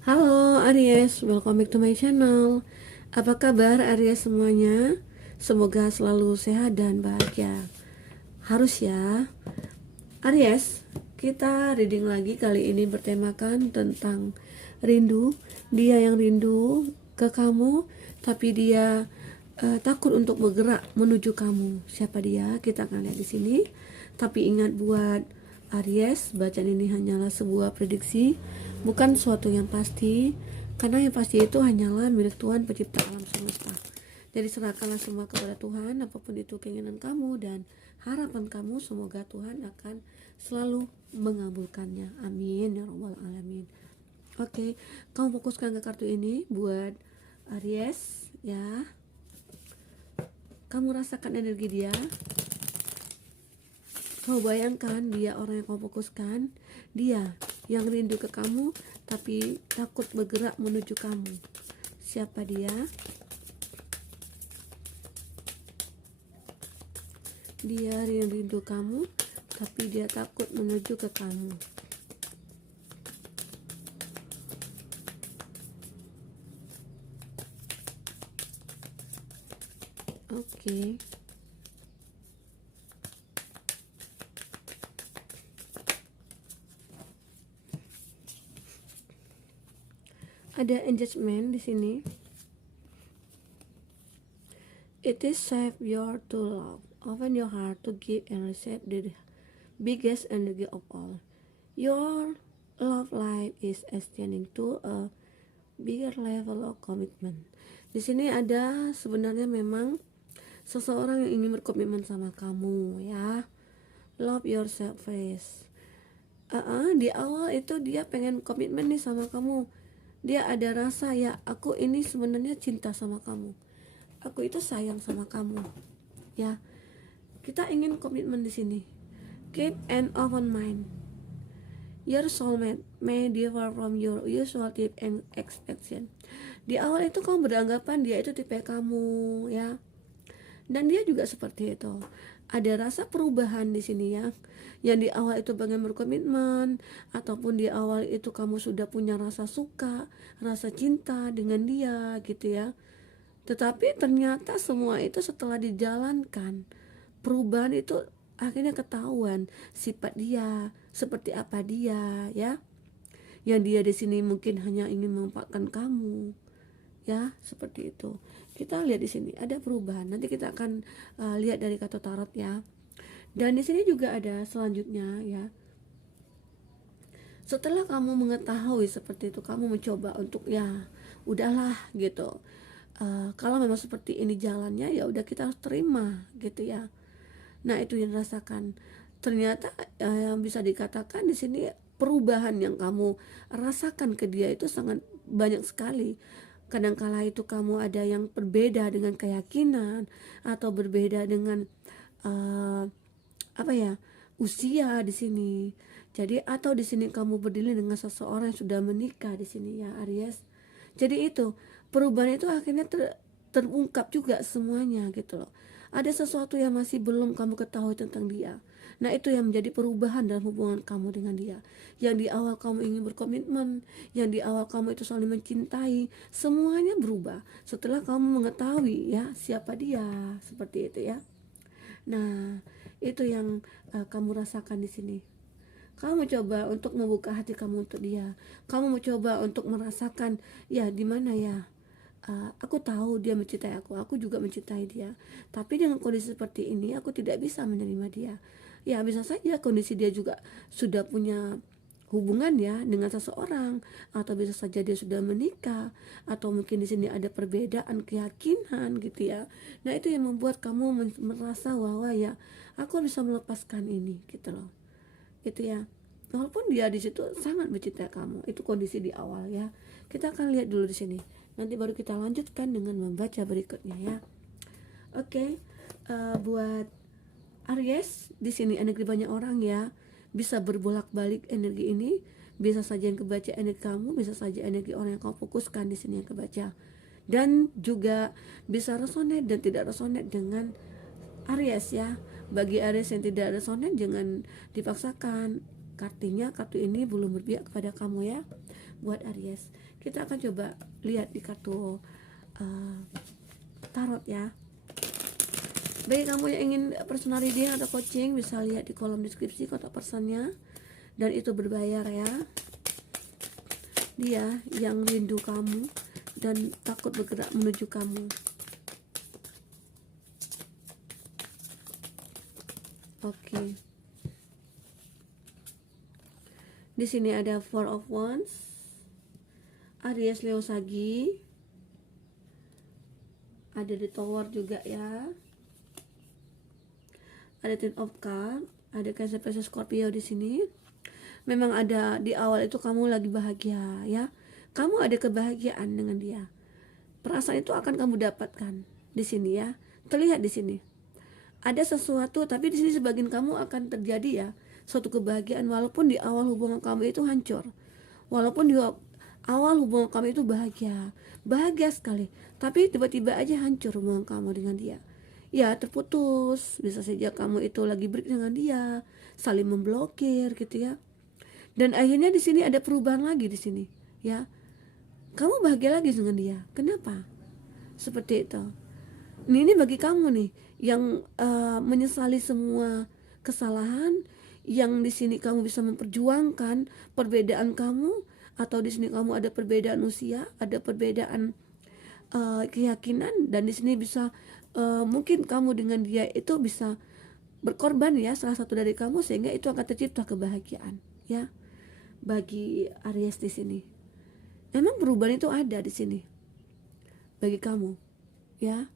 Halo Aries, welcome back to my channel. Apa kabar Aries semuanya? Semoga selalu sehat dan bahagia. Harus ya. Aries, kita reading lagi kali ini bertemakan tentang rindu. Dia yang rindu ke kamu, tapi dia takut untuk bergerak menuju kamu. Siapa dia? Kita akan lihat di sini. Tapi ingat buat Aries, bacaan ini hanyalah sebuah prediksi, bukan suatu yang pasti, karena yang pasti itu hanyalah milik Tuhan pencipta alam semesta. Jadi serahkanlah semua kepada Tuhan, apapun itu keinginan kamu dan harapan kamu, semoga Tuhan akan selalu mengabulkannya. Amin ya rabbal alamin. Oke, kamu fokuskan ke kartu ini buat Aries ya. Kamu rasakan energi dia. Kau bayangkan dia orang yang kau fokuskan, dia yang rindu ke kamu tapi takut bergerak menuju kamu. Siapa dia? Dia yang rindu kamu tapi dia takut menuju ke kamu. Oke. Ada engagement di sini. It is safe your to love. Open your heart to give and receive the biggest energy of all. Your love life is extending to a bigger level of commitment. Di sini ada sebenarnya memang seseorang yang ingin berkomitmen sama kamu ya. Love yourself first. Di awal itu dia pengen komitmen nih sama kamu. Dia ada rasa ya, aku ini sebenarnya cinta sama kamu. Aku itu sayang sama kamu. Ya. Kita ingin komitmen di sini. Keep an open mind. Your soulmate may differ from your usual type and expectation. Di awal itu kamu beranggapan dia itu tipe kamu ya. Dan dia juga seperti itu. Ada rasa perubahan di sini ya. Yang di awal itu pengen berkomitmen, ataupun di awal itu kamu sudah punya rasa suka, rasa cinta dengan dia gitu ya. Tetapi ternyata semua itu setelah dijalankan, perubahan itu akhirnya ketahuan sifat dia, seperti apa dia ya. Yang dia di sini mungkin hanya ingin memanfaatkan kamu. Ya, seperti itu. Kita lihat di sini ada perubahan. Nanti kita akan lihat dari kartu tarot ya. Dan di sini juga ada selanjutnya ya. Setelah kamu mengetahui seperti itu, kamu mencoba untuk ya udahlah gitu. Kalau memang seperti ini jalannya, ya udah kita harus terima gitu ya. Nah itu yang dirasakan. Ternyata yang bisa dikatakan di sini perubahan yang kamu rasakan ke dia itu sangat banyak sekali. Kadangkala itu kamu ada yang berbeda dengan keyakinan atau berbeda dengan uh, apa ya, usia di sini. Jadi atau di sini kamu berdiri dengan seseorang yang sudah menikah di sini ya Aries. Jadi itu perubahan itu akhirnya terungkap juga semuanya gitu loh. Ada sesuatu yang masih belum kamu ketahui tentang dia. Nah itu yang menjadi perubahan dalam hubungan kamu dengan dia. Yang di awal kamu ingin berkomitmen, yang di awal kamu itu saling mencintai, semuanya berubah setelah kamu mengetahui ya siapa dia, seperti itu ya. Nah itu yang kamu rasakan di sini. Kamu coba untuk membuka hati kamu untuk dia. Kamu mau coba untuk merasakan ya di mana ya. Aku tahu dia mencintai aku juga mencintai dia. Tapi dengan kondisi seperti ini aku tidak bisa menerima dia. Ya bisa saja kondisi dia juga sudah punya hubungan ya dengan seseorang, atau bisa saja dia sudah menikah, atau mungkin di sini ada perbedaan keyakinan gitu ya. Nah itu yang membuat kamu merasa bahwa ya aku bisa melepaskan ini gitu loh. Itu ya. Walaupun dia di situ sangat mencintai kamu, itu kondisi di awal ya. Kita akan lihat dulu di sini. Nanti baru kita lanjutkan dengan membaca berikutnya ya. Oke, buat Aries di sini energi banyak orang ya. Bisa berbolak-balik energi ini. Bisa saja yang kebaca energi kamu, bisa saja energi orang yang kamu fokuskan di sini yang kebaca. Dan juga bisa resonate dan tidak resonate dengan Aries ya. Bagi Aries yang tidak resonate jangan dipaksakan. Artinya kartu ini belum berpihak kepada kamu ya. buat Aries. Kita akan coba lihat di kartu tarot ya. Bagi kamu yang ingin personal reading atau coaching, bisa lihat di kolom deskripsi kontak personnya, dan itu berbayar ya. Dia yang rindu kamu dan takut bergerak menuju kamu. Oke. Di sini ada Four of Wands, Aries, Leo, Sagi. Ada di Tower juga ya. Ada Ten of Cups, ada Cancer, Pisces, Scorpio di sini. Memang ada di awal itu kamu lagi bahagia ya. Kamu ada kebahagiaan dengan dia. Perasaan itu akan kamu dapatkan di sini ya. Terlihat di sini. Ada sesuatu, tapi di sini sebagian kamu akan terjadi ya suatu kebahagiaan, walaupun di awal hubungan kamu itu hancur. Walaupun di awal hubungan kamu itu bahagia sekali, tapi tiba-tiba aja hancur hubungan kamu dengan dia. Ya, terputus. Bisa saja kamu itu lagi break dengan dia, saling memblokir gitu ya. Dan akhirnya di sini ada perubahan lagi di sini, ya. Kamu bahagia lagi dengan dia. Kenapa? Seperti itu. Ini bagi kamu nih yang menyesali semua kesalahan, yang di sini kamu bisa memperjuangkan perbedaan kamu, atau di sini kamu ada perbedaan usia, ada perbedaan keyakinan, dan di sini bisa mungkin kamu dengan dia itu bisa berkorban ya, salah satu dari kamu, sehingga itu akan tercipta kebahagiaan ya bagi Aries di sini. Memang perubahan itu ada di sini bagi kamu ya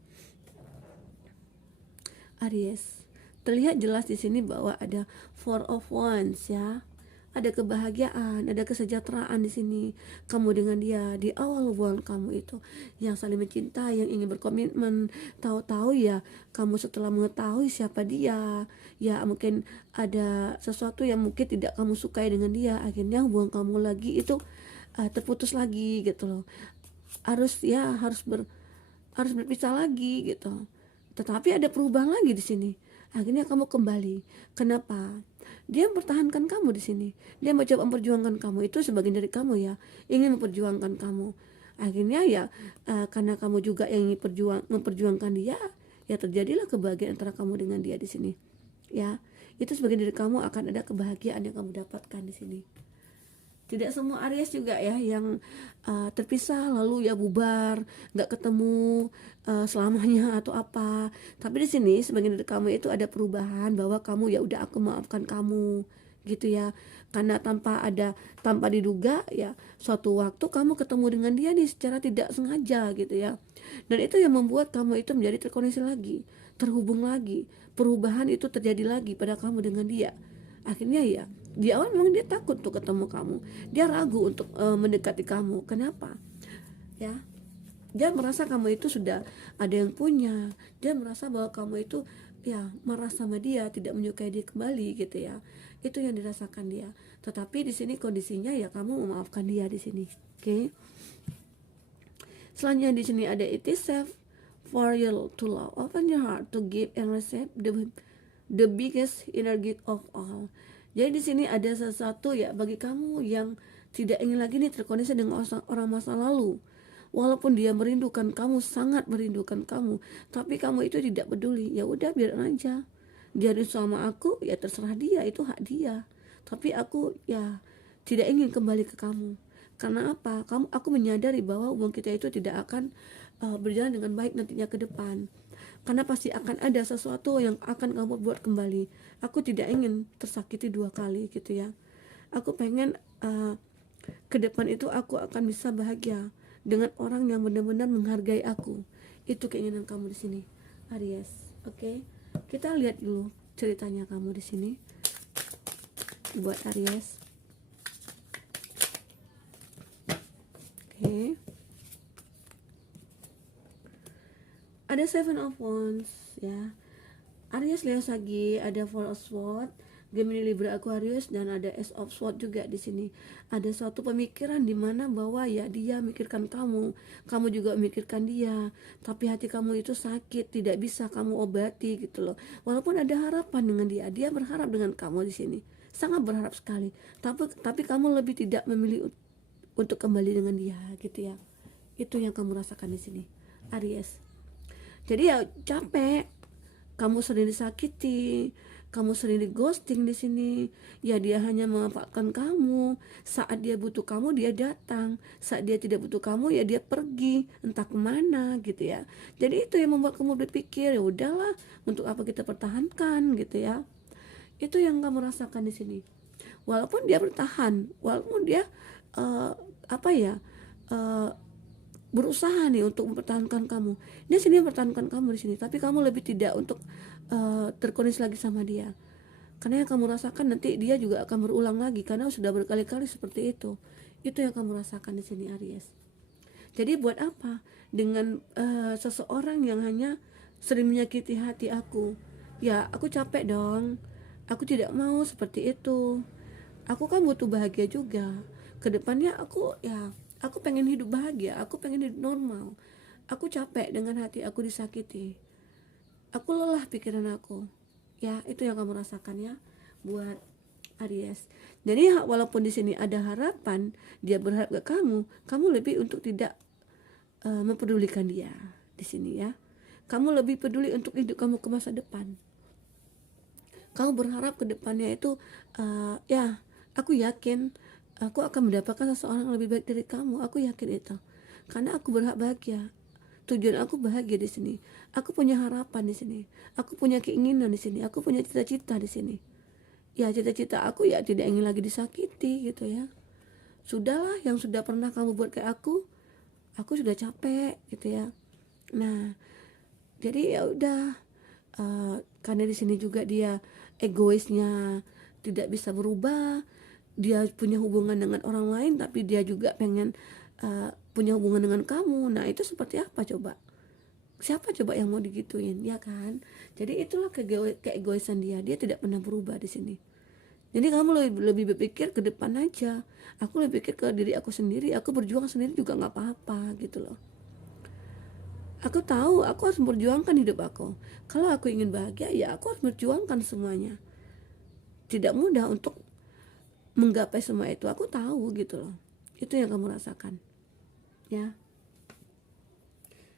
Aries. Terlihat jelas di sini bahwa ada Four of Wands ya. Ada kebahagiaan, ada kesejahteraan di sini. Kamu dengan dia di awal hubungan kamu itu yang saling mencintai, yang ingin berkomitmen. Tahu-tahu ya kamu setelah mengetahui siapa dia, ya mungkin ada sesuatu yang mungkin tidak kamu sukai dengan dia, akhirnya hubungan kamu lagi itu terputus lagi gitu loh. Harus berpisah lagi gitu. Tetapi ada perubahan lagi di sini. Akhirnya kamu kembali. Kenapa? Dia mempertahankan kamu di sini. Dia mencoba memperjuangkan kamu. Itu sebagian dari kamu ya, ingin memperjuangkan kamu. Akhirnya ya karena kamu juga yang ingin memperjuangkan dia, ya terjadilah kebahagiaan antara kamu dengan dia di sini. Ya, itu sebagian dari kamu akan ada kebahagiaan yang kamu dapatkan di sini. Tidak semua Aries juga ya yang terpisah lalu ya bubar, nggak ketemu selamanya atau apa. Tapi di sini sebagian dari kamu itu ada perubahan, bahwa kamu ya udah, aku maafkan kamu gitu ya. Karena tanpa diduga ya, suatu waktu kamu ketemu dengan dia nih secara tidak sengaja gitu ya. Dan itu yang membuat kamu itu menjadi terkoneksi lagi, terhubung lagi. Perubahan itu terjadi lagi pada kamu dengan dia. Akhirnya ya di awal memang dia takut untuk ketemu kamu, dia ragu untuk mendekati kamu. Kenapa? Ya, dia merasa kamu itu sudah ada yang punya, dia merasa bahwa kamu itu ya marah sama dia, tidak menyukai dia kembali gitu ya. Itu yang dirasakan dia. Tetapi di sini kondisinya ya kamu memaafkan dia di sini. Oke. Selanjutnya di sini ada it is safe for you to love, open your heart to give and receive the biggest inner gift of all. Jadi di sini ada sesuatu ya bagi kamu yang tidak ingin lagi nih terkoneksi dengan orang masa lalu. Walaupun dia merindukan kamu, sangat merindukan kamu, tapi kamu itu tidak peduli. Ya udah, biarin aja. Dia rindu sama aku, ya terserah dia, itu hak dia. Tapi aku ya tidak ingin kembali ke kamu. Karena apa? Aku menyadari bahwa hubungan kita itu tidak akan berjalan dengan baik nantinya ke depan. Karena pasti akan ada sesuatu yang akan kamu buat kembali. Aku tidak ingin tersakiti dua kali gitu ya. Aku pengen ke depan itu aku akan bisa bahagia dengan orang yang benar-benar menghargai aku. Itu keinginan kamu di sini, Aries. Oke. Kita lihat dulu ceritanya kamu di sini buat Aries. Oke. Ada Seven of Wands ya. Aries, Leo, Sagi, ada Four of Swords, Gemini, Libra, Aquarius, dan ada Ace of Swords juga di sini. Ada suatu pemikiran di mana bahwa ya dia mikirkan kamu juga memikirkan dia, tapi hati kamu itu sakit, tidak bisa kamu obati gitu loh. Walaupun ada harapan dengan dia berharap dengan kamu di sini, sangat berharap sekali. Tapi kamu lebih tidak memilih untuk kembali dengan dia gitu ya. Itu yang kamu rasakan di sini, Aries. Jadi ya capek, kamu sering disakiti, kamu sering di ghosting di sini. Ya dia hanya memanfaatkan kamu. Saat dia butuh kamu dia datang, saat dia tidak butuh kamu ya dia pergi entah kemana gitu ya. Jadi itu yang membuat kamu berpikir, ya udahlah, untuk apa kita pertahankan gitu ya. Itu yang kamu rasakan di sini. Walaupun dia bertahan, walaupun dia apa ya, berusaha nih untuk mempertahankan kamu. Dia sendiri mempertahankan kamu di sini, tapi kamu lebih tidak untuk terkoneksi lagi sama dia. Karena yang kamu rasakan nanti dia juga akan berulang lagi karena sudah berkali-kali seperti itu. Itu yang kamu rasakan di sini, Aries. Jadi buat apa dengan seseorang yang hanya sering menyakiti hati aku? Ya, aku capek dong. Aku tidak mau seperti itu. Aku kan butuh bahagia juga. Kedepannya aku pengen hidup bahagia, aku pengen hidup normal. Aku capek dengan hati aku disakiti. Aku lelah pikiran aku. Ya, itu yang kamu rasakan ya buat Aries. Jadi walaupun di sini ada harapan, dia berharap ke kamu lebih untuk tidak mempedulikan dia di sini ya. Kamu lebih peduli untuk hidup kamu ke masa depan. Kamu berharap ke depannya itu ya, aku yakin aku akan mendapatkan seseorang yang lebih baik dari kamu. Aku yakin itu. Karena aku berhak bahagia. Tujuan aku bahagia di sini. Aku punya harapan di sini. Aku punya keinginan di sini. Aku punya cita-cita di sini. Ya, cita-cita aku ya tidak ingin lagi disakiti gitu ya. Sudahlah, yang sudah pernah kamu buat kayak aku sudah capek gitu ya. Nah, jadi ya udah, karena di sini juga dia egoisnya tidak bisa berubah. Dia punya hubungan dengan orang lain tapi dia juga pengen punya hubungan dengan kamu. Nah, itu seperti apa coba? Siapa coba yang mau digituin, ya kan? Jadi itulah keegoisan dia. Dia tidak pernah berubah di sini. Jadi kamu lebih berpikir ke depan aja. Aku lebih pikir ke diri aku sendiri. Aku berjuang sendiri juga nggak apa-apa gitu loh. Aku tahu aku harus memperjuangkan hidup aku. Kalau aku ingin bahagia, ya aku harus memperjuangkan semuanya. Tidak mudah untuk menggapai semua itu. Aku tahu gitu loh. Itu yang kamu rasakan. Ya.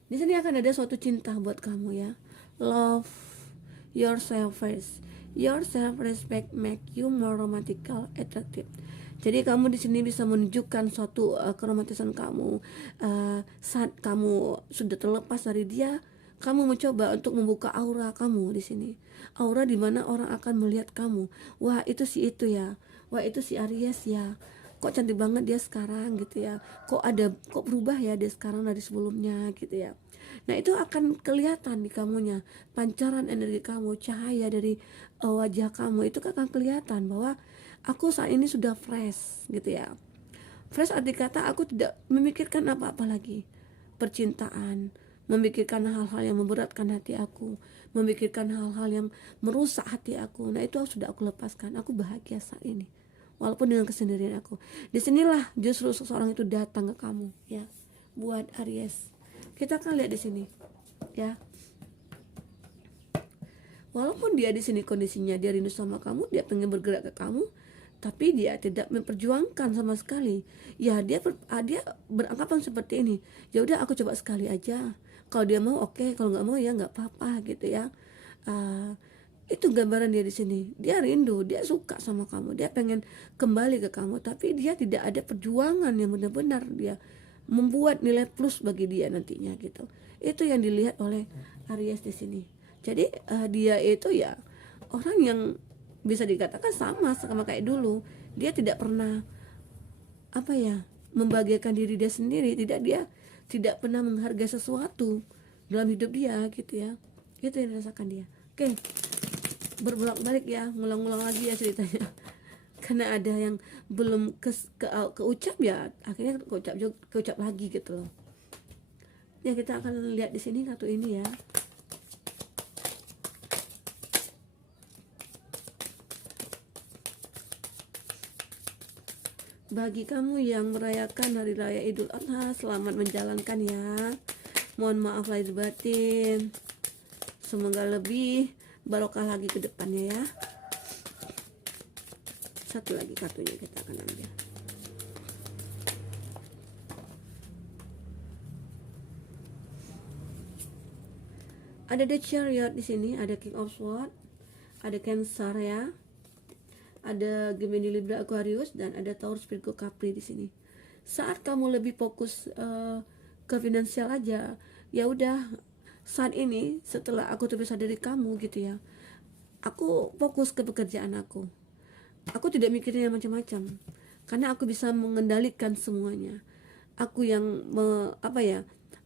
Di sini akan ada suatu cinta buat kamu ya. Love yourself first. Your self-respect make you more romantical, attractive. Jadi kamu di sini bisa menunjukkan suatu keromantisan kamu saat kamu sudah terlepas dari dia. Kamu mencoba untuk membuka aura kamu di sini. Aura di mana orang akan melihat kamu. Wah, itu si itu ya. Wah, itu si Aries ya. Kok cantik banget dia sekarang gitu ya. Kok berubah ya dia sekarang dari sebelumnya gitu ya. Nah, itu akan kelihatan di kamunya. Pancaran energi kamu, cahaya dari wajah kamu itu akan kelihatan bahwa aku saat ini sudah fresh gitu ya. Fresh arti kata aku tidak memikirkan apa-apa lagi. Percintaan, memikirkan hal-hal yang memberatkan hati aku, memikirkan hal-hal yang merusak hati aku. Nah, itu sudah aku lepaskan. Aku bahagia saat ini. Walaupun dengan kesendirian aku. Disinilah justru seseorang itu datang ke kamu ya. Buat Aries. Kita akan lihat di sini ya. Walaupun dia di sini kondisinya dia rindu sama kamu, dia pengen bergerak ke kamu, tapi dia tidak memperjuangkan sama sekali. Ya, dia beranggapan seperti ini. Ya udah, aku coba sekali aja. Kalau dia mau oke, kalau nggak mau ya nggak apa-apa gitu ya. Itu gambaran dia di sini. Dia rindu, dia suka sama kamu, dia pengen kembali ke kamu, tapi dia tidak ada perjuangan yang benar-benar dia membuat nilai plus bagi dia nantinya gitu. Itu yang dilihat oleh Aries di sini. Jadi dia itu ya orang yang bisa dikatakan sama kayak dulu. Dia tidak pernah membahagiakan diri dia sendiri. Dia tidak pernah menghargai sesuatu dalam hidup dia gitu ya. Itu yang dirasakan dia. Oke, berbolak-balik ya, ngulang-ngulang lagi ya ceritanya. Karena ada yang belum keucap ya, akhirnya keucap lagi gitu loh. Ya, kita akan lihat di sini kartu ini ya. Bagi kamu yang merayakan Hari Raya Idul Adha, selamat menjalankan ya. Mohon maaf lahir batin. Semoga lebih barokah lagi ke depannya ya. Satu lagi kartunya kita akan ambil. Ada The Chariot di sini, ada King of Swords, ada Cancer ya, ada Gemini, Libra, Aquarius, dan ada Taurus, Virgo, Capri di sini. Saat kamu lebih fokus ke finansial aja, ya udah, saat ini setelah aku terpisah dari kamu gitu ya, aku fokus ke pekerjaan aku. Aku tidak mikirin yang macam-macam, karena aku bisa mengendalikan semuanya. Aku yang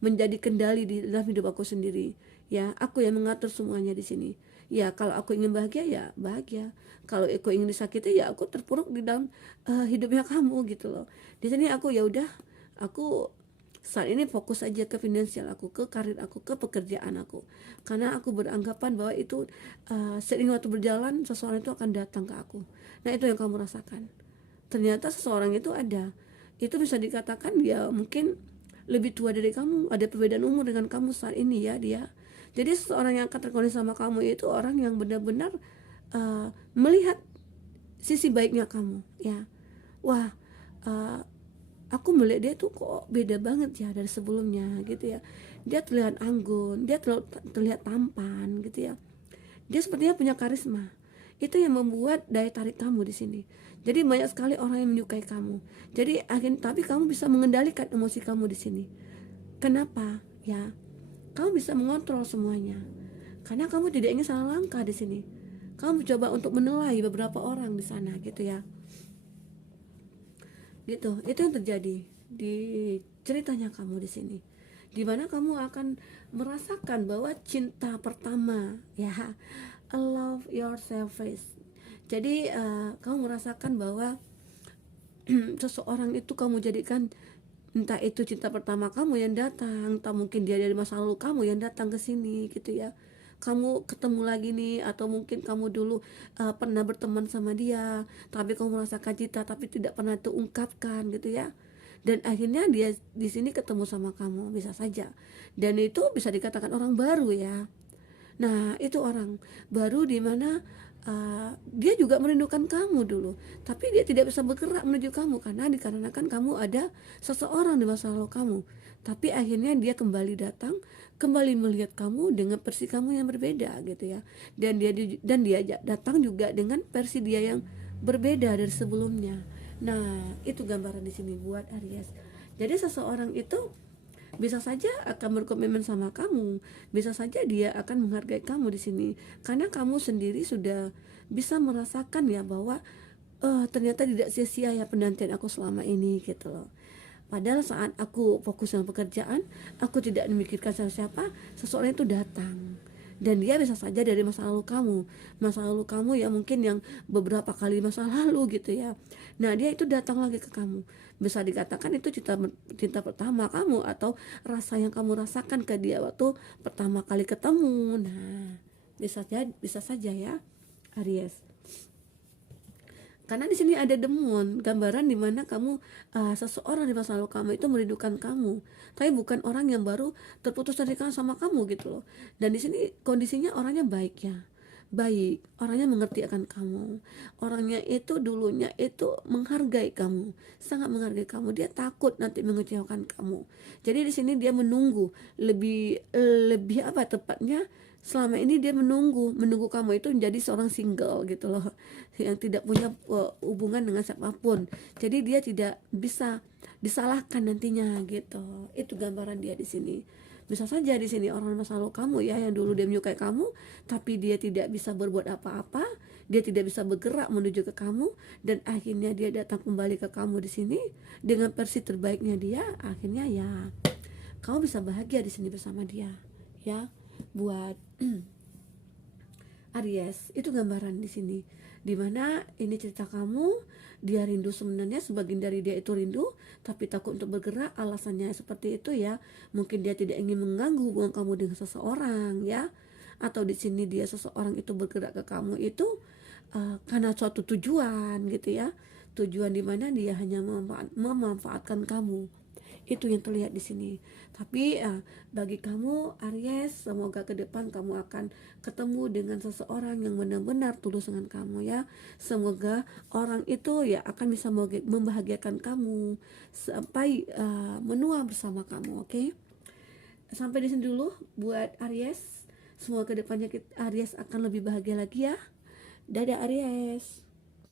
menjadi kendali di dalam hidup aku sendiri. Ya, aku yang mengatur semuanya di sini. Ya, kalau aku ingin bahagia ya bahagia. Kalau aku ingin disakiti ya aku terpuruk di dalam hidupnya kamu gitu loh. Di sini aku ya udah, aku saat ini fokus aja ke finansial aku, ke karir aku, ke pekerjaan aku. Karena aku beranggapan bahwa itu seiring waktu berjalan seseorang itu akan datang ke aku. Nah, itu yang kamu rasakan. Ternyata seseorang itu ada. Itu bisa dikatakan dia mungkin lebih tua dari kamu, ada perbedaan umur dengan kamu saat ini ya dia. Jadi seseorang yang akan terkoneksi sama kamu itu orang yang benar-benar melihat sisi baiknya kamu ya. Wah, uh, aku melihat dia tuh kok beda banget ya dari sebelumnya gitu ya. Dia terlihat anggun, dia terlihat tampan gitu ya. Dia sepertinya punya karisma. Itu yang membuat daya tarik kamu di sini. Jadi banyak sekali orang yang menyukai kamu. Jadi tapi kamu bisa mengendalikan emosi kamu di sini. Kenapa? Ya, kamu bisa mengontrol semuanya. Karena kamu tidak ingin salah langkah di sini. Kamu coba untuk menilai beberapa orang di sana gitu ya. Gitu. Itu yang terjadi di ceritanya kamu di sini. Di mana kamu akan merasakan bahwa cinta pertama ya, love yourself first. Jadi kamu merasakan bahwa seseorang itu kamu jadikan, entah itu cinta pertama kamu yang datang, entah mungkin dia dari masa lalu kamu yang datang ke sini gitu ya. Kamu ketemu lagi nih, atau mungkin kamu dulu pernah berteman sama dia, tapi kamu merasakan cinta tapi tidak pernah terungkapkan gitu ya. Dan akhirnya dia di sini ketemu sama kamu, bisa saja. Dan itu bisa dikatakan orang baru ya. Nah, itu orang baru di mana dia juga merindukan kamu dulu, tapi dia tidak bisa bergerak menuju kamu karena dikarenakan kamu ada seseorang di masa lalu kamu. Tapi akhirnya dia kembali datang, kembali melihat kamu dengan versi kamu yang berbeda gitu ya. Dan dia datang juga dengan versi dia yang berbeda dari sebelumnya. Nah, itu gambaran di sini buat Aries. Jadi seseorang itu bisa saja akan berkomitmen sama kamu, bisa saja dia akan menghargai kamu di sini karena kamu sendiri sudah bisa merasakan ya bahwa ternyata tidak sia-sia ya penantian aku selama ini gitu loh. Padahal saat aku fokus dengan pekerjaan, aku tidak memikirkan siapa-siapa, seseorang itu datang. Dan dia bisa saja dari masa lalu kamu ya, mungkin yang beberapa kali masa lalu gitu ya. Nah, dia itu datang lagi ke kamu. Bisa dikatakan itu cinta pertama kamu, atau rasa yang kamu rasakan ke dia waktu pertama kali ketemu. Nah, bisa saja ya, Aries. Karena di sini ada demon, gambaran dimana kamu seseorang di masa lalu kamu itu merindukan kamu, tapi bukan orang yang baru terputus dari kamu sama kamu gitu loh. Dan di sini kondisinya orangnya baik ya, baik, orangnya mengerti akan kamu, orangnya itu dulunya itu menghargai kamu, sangat menghargai kamu, dia takut nanti mengecewakan kamu. Jadi di sini dia menunggu, lebih lebih apa tepatnya, selama ini dia menunggu kamu itu menjadi seorang single gitu loh, yang tidak punya hubungan dengan siapapun. Jadi dia tidak bisa disalahkan nantinya gitu. Itu gambaran dia di sini. Bisa saja di sini orang masa lalu kamu ya, yang dulu dia menyukai kamu tapi dia tidak bisa berbuat apa-apa, dia tidak bisa bergerak menuju ke kamu, dan akhirnya dia datang kembali ke kamu di sini dengan versi terbaiknya dia. Akhirnya ya kamu bisa bahagia di sini bersama dia ya. Buat Aries, itu gambaran di sini, dimana ini cerita kamu, dia rindu, sebenarnya sebagian dari dia itu rindu tapi takut untuk bergerak, alasannya seperti itu ya. Mungkin dia tidak ingin mengganggu hubungan kamu dengan seseorang ya, atau di sini dia seseorang itu bergerak ke kamu itu karena suatu tujuan gitu ya, tujuan dimana dia hanya memanfaatkan kamu. Itu yang terlihat di sini. Tapi bagi kamu Aries, semoga ke depan kamu akan ketemu dengan seseorang yang benar-benar tulus dengan kamu ya. Semoga orang itu ya akan bisa membahagiakan kamu sampai menua bersama kamu. Oke? Sampai di sini dulu buat Aries. Semoga kedepannya Aries akan lebih bahagia lagi ya. Dadah Aries.